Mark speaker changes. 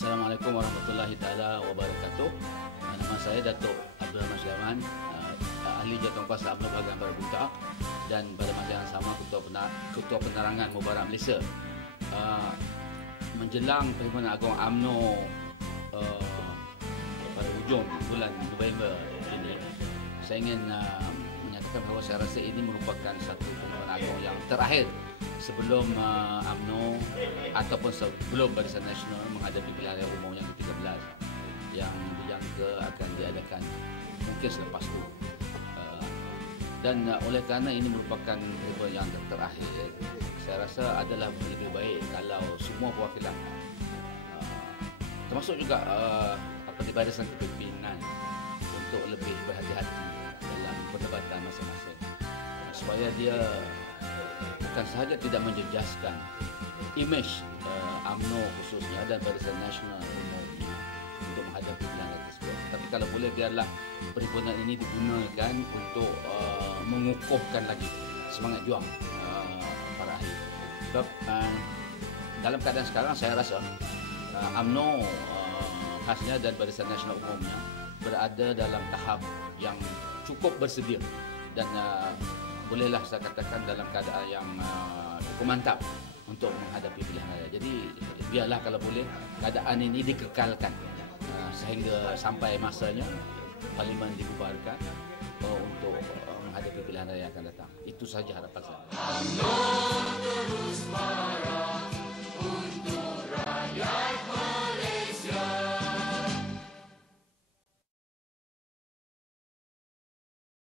Speaker 1: Assalamualaikum warahmatullahi taala wabarakatuh. Nama saya Datuk Abdul Masyaman, uh, ah, ah, ahli jantung kuasa Abdul Bagan dan pada masa yang sama Ketua Penar Ketua Penerangan Mubarak Malaysia. Uh, menjelang Perhimpunan Agung UMNO uh, pada hujung bulan November ini saya ingin uh, menyatakan bahawa saya rasa ini merupakan satu perhimpunan agung yang terakhir sebelum uh, ataupun sebelum Barisan Nasional menghadapi pilihan umum yang ke-13 yang dijangka akan diadakan mungkin selepas itu. Uh, dan uh, oleh kerana ini merupakan perhimpunan yang terakhir, saya rasa adalah lebih baik kalau semua perwakilan uh, termasuk juga uh, apa di barisan kepimpinan untuk lebih berhati-hati dalam perdebatan masing-masing Uh, supaya dia bukan sahaja tidak menjejaskan imej uh, khususnya dan Barisan Nasional untuk menghadapi raya tersebut. Tapi kalau boleh biarlah perhimpunan ini digunakan untuk uh, mengukuhkan lagi semangat juang uh. Sebab uh, dalam keadaan sekarang saya rasa uh, UMNO uh, khasnya dan Barisan Nasional umumnya berada dalam tahap yang cukup bersedia dan uh, bolehlah saya katakan dalam keadaan yang uh, cukup mantap untuk menghadapi pilihan raya. Jadi biarlah kalau boleh keadaan ini dikekalkan uh, sehingga sampai masanya parlimen dibubarkan uh, untuk uh, menghadapi pilihan raya yang akan datang. Itu saja harapan saya.